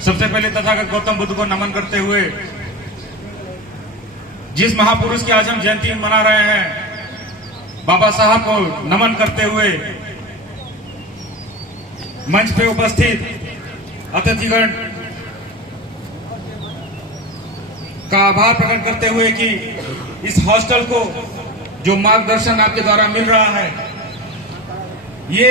सबसे पहले तथागत गौतम बुद्ध को नमन करते हुए जिस महापुरुष की आज हम जयंती मना रहे हैं, बाबा साहब को नमन करते हुए मंच पे उपस्थित अतिथिगण का आभार प्रकट करते हुए कि इस हॉस्टल को जो मार्गदर्शन आपके द्वारा मिल रहा है, ये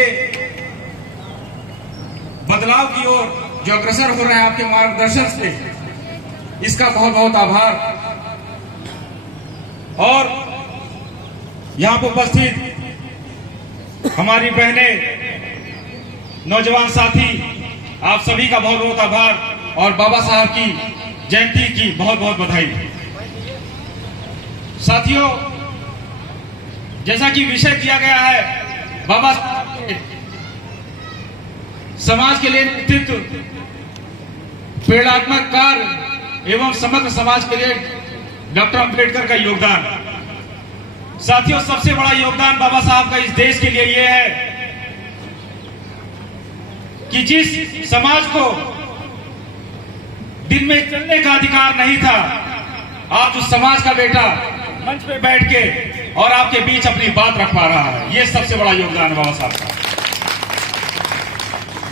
बदलाव की ओर जो अग्रसर हो रहे हैं आपके मार्गदर्शन से, इसका बहुत बहुत आभार। और यहां पर उपस्थित हमारी बहनें, नौजवान साथी, आप सभी का बहुत बहुत आभार और बाबा साहब की जयंती की बहुत बहुत बधाई। साथियों, जैसा कि विषय दिया गया है, बाबा समाज के लिए नेतृत्व, प्रेरणात्मक कार्य एवं समग्र समाज के लिए डॉक्टर अंबेडकर का योगदान। साथियों, सबसे बड़ा योगदान बाबा साहब का इस देश के लिए यह है कि जिस समाज को दिन में चलने का अधिकार नहीं था, आज उस समाज का बेटा मंच पे बैठ के और आपके बीच अपनी बात रख पा रहा है। यह सबसे बड़ा योगदान बाबा साहब का।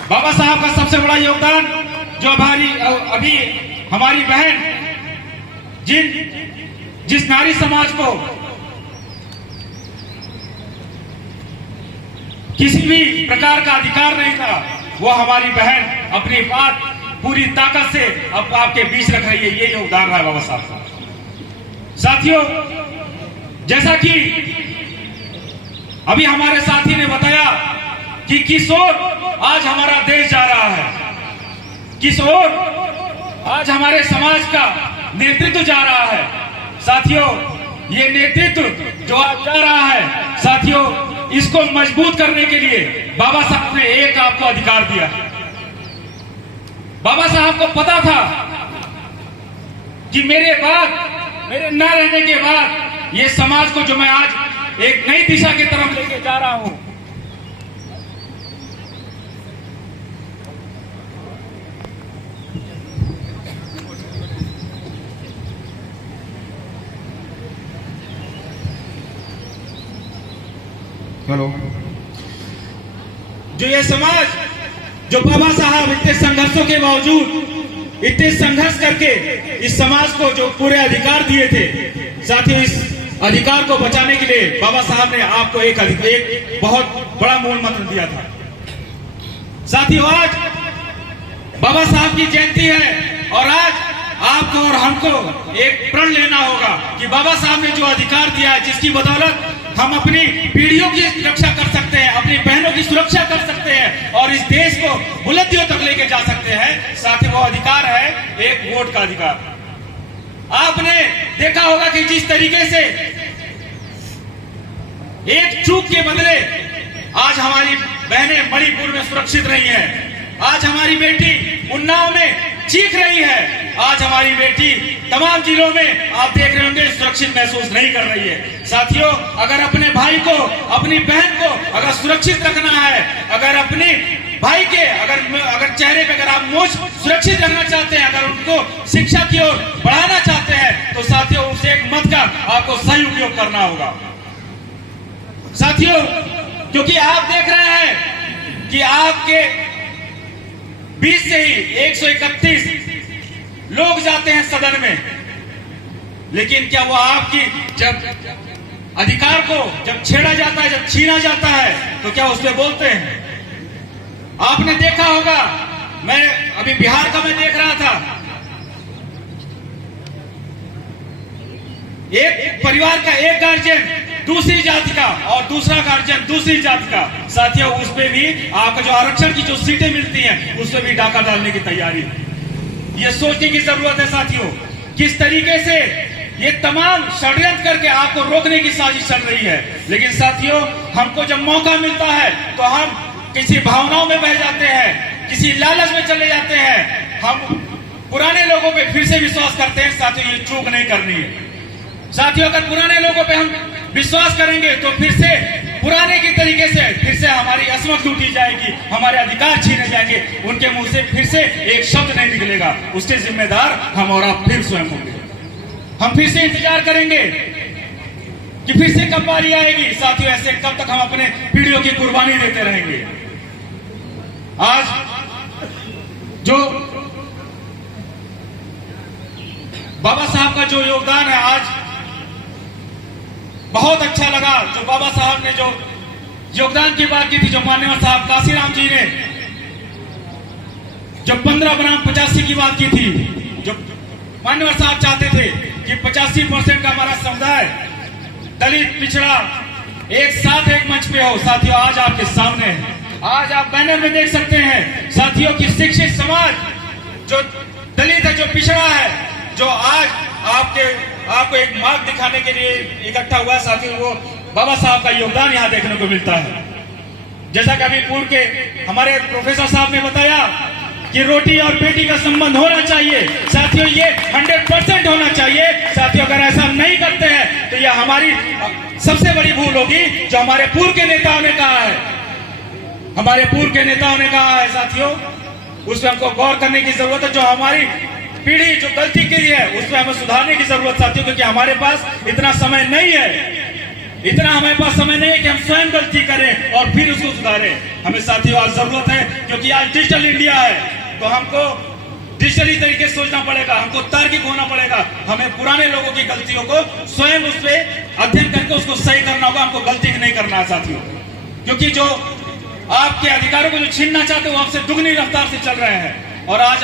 बाबा साहब का सबसे बड़ा योगदान जो अभी हमारी बहन जिस नारी समाज को किसी भी प्रकार का अधिकार नहीं था, वो हमारी बहन अपनी बात पूरी ताकत से अब आपके बीच रख रही है। ये योगदान रहा है बाबा साहब का। साथियों, जैसा कि अभी हमारे साथी ने बताया कि किस ओर आज हमारा देश जा रहा है, किस ओर आज हमारे समाज का नेतृत्व जा रहा है। साथियों, ये नेतृत्व जो आज जा रहा है, साथियों, इसको मजबूत करने के लिए बाबा साहब ने एक आपको अधिकार दिया। बाबा साहब को पता था कि मेरे न रहने के बाद ये समाज को जो मैं आज एक नई दिशा की तरफ लेके जा रहा हूं, हेलो, जो ये समाज, जो बाबा साहब इतने संघर्षों के बावजूद, इतने संघर्ष करके इस समाज को जो पूरे अधिकार दिए थे, साथियों, इस अधिकार को बचाने के लिए बाबा साहब ने आपको एक बहुत बड़ा मूल मंत्र दिया था। साथियों, आज बाबा साहब की जयंती है और आज आपको और हमको एक प्रण लेना होगा कि बाबा साहब ने जो अधिकार दिया है, जिसकी बदौलत हम अपनी पीढ़ियों की रक्षा कर सकते हैं, अपनी बहनों की सुरक्षा कर सकते हैं और इस देश को बुलंदियों तक लेके जा सकते हैं। साथ ही वो अधिकार है एक वोट का अधिकार। आपने देखा होगा कि जिस तरीके से एक चूक के बदले आज हमारी बहनें मणिपुर में सुरक्षित रही हैं, आज हमारी बेटी उन्नाव में चीख रही है, आज हमारी बेटी तमाम जिलों में आप देख रहे होंगे सुरक्षित महसूस नहीं कर रही है। साथियों, अगर अपने भाई को, अपनी बहन को अगर सुरक्षित रखना है, अगर अपने भाई के अगर चेहरे पे अगर आप मूंछ सुरक्षित रखना चाहते हैं, अगर उनको शिक्षा की ओर बढ़ाना चाहते हैं, तो साथियों, उस एक मत का आपको सही उपयोग करना होगा। साथियों, क्योंकि आप देख रहे हैं कि आपके बीच से ही 131 लोग जाते हैं सदन में, लेकिन क्या वो आपकी जब अधिकार को जब छेड़ा जाता है, जब छीना जाता है, तो क्या उस पर बोलते हैं? आपने देखा होगा, मैं अभी बिहार का मैं देख रहा था, एक परिवार का एक गार्जियन दूसरी जाति का और दूसरा गार्जियन दूसरी जाति का। साथियों, उस पे भी आपको जो आरक्षण की जो सीटें मिलती हैं, उस पे भी डाका डालने की तैयारी। ये सोचने की जरूरत है साथियों, किस तरीके से ये तमाम षड्यंत्र करके आपको रोकने की साजिश चल रही है। लेकिन साथियों, हमको जब मौका मिलता है तो हम किसी भावनाओं में बह जाते हैं, किसी लालच में चले जाते हैं, हम पुराने लोगों पे फिर से विश्वास करते हैं। साथियों, ये चूक नहीं करनी है। साथियों, अगर पुराने लोगों पे हम विश्वास करेंगे तो फिर से पुराने की तरीके से फिर से हमारी असमत लूटी जाएगी, हमारे अधिकार छीने जाएंगे, उनके मुंह से फिर से एक शब्द नहीं निकलेगा, उसके जिम्मेदार हम और आप फिर स्वयं होंगे। हम फिर से इंतजार करेंगे कि फिर से कब बारी आएगी। साथियों, ऐसे कब तक हम अपने पीढ़ियों की कुर्बानी देते रहेंगे। आज जो बाबा साहब का जो योगदान है, आज बहुत अच्छा लगा जो बाबा साहब ने जो योगदान की बात की थी, जो मान्यवर साहब काशीराम जी ने जो 15 बनाम 85 की बात की थी। जो मान्यवर साहब चाहते थे कि 85% का हमारा समुदाय दलित पिछड़ा एक साथ एक मंच पे हो। साथियों, आज आपके सामने है, आज आप बैनर में देख सकते हैं साथियों की शिक्षित समाज जो दलित है, जो पिछड़ा है, जो आज आपको एक मार्ग दिखाने के लिए इकट्ठा हुआ है। साथियों, वो बाबा साहब का योगदान यहाँ देखने को मिलता है। जैसा कि अभी पूर्व के हमारे प्रोफेसर साहब ने बताया कि रोटी और बेटी का संबंध होना चाहिए। साथियों, ये 100% होना चाहिए। साथियों, अगर ऐसा नहीं करते हैं तो यह हमारी सबसे बड़ी भूल होगी जो हमारे पूर्व के नेताओं ने कहा है। हमारे पूर्व के नेताओं ने कहा है साथियों, उस पर हमको गौर करने की जरूरत है। जो हमारी पीढ़ी जो गलती की है उस पर हमें सुधारने की जरूरत साथियों, क्योंकि हमारे पास इतना समय नहीं है, इतना हमारे पास समय नहीं है कि हम स्वयं गलती करें और फिर उसको सुधारें। हमें साथियों आज जरूरत है, क्योंकि आज डिजिटल इंडिया है, तो हमको डिजिटली तरीके से सोचना पड़ेगा, हमको तार्किक होना पड़ेगा। हमें पुराने लोगों की गलतियों को स्वयं उस पर अध्ययन करके उसको सही करना होगा। हमको गलती नहीं करना है साथियों, क्योंकि जो आपके अधिकारों को जो छीनना चाहते हैं वो आपसे दुगनी रफ्तार से चल रहे हैं। और आज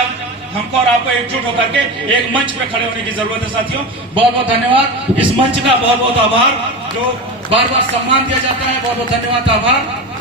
हमको और आपको एकजुट होकर के एक मंच पर खड़े होने की जरूरत है। साथियों, बहुत बहुत धन्यवाद। इस मंच का बहुत बहुत आभार, जो बार बार सम्मान दिया जाता है। बहुत बहुत धन्यवाद, आभार।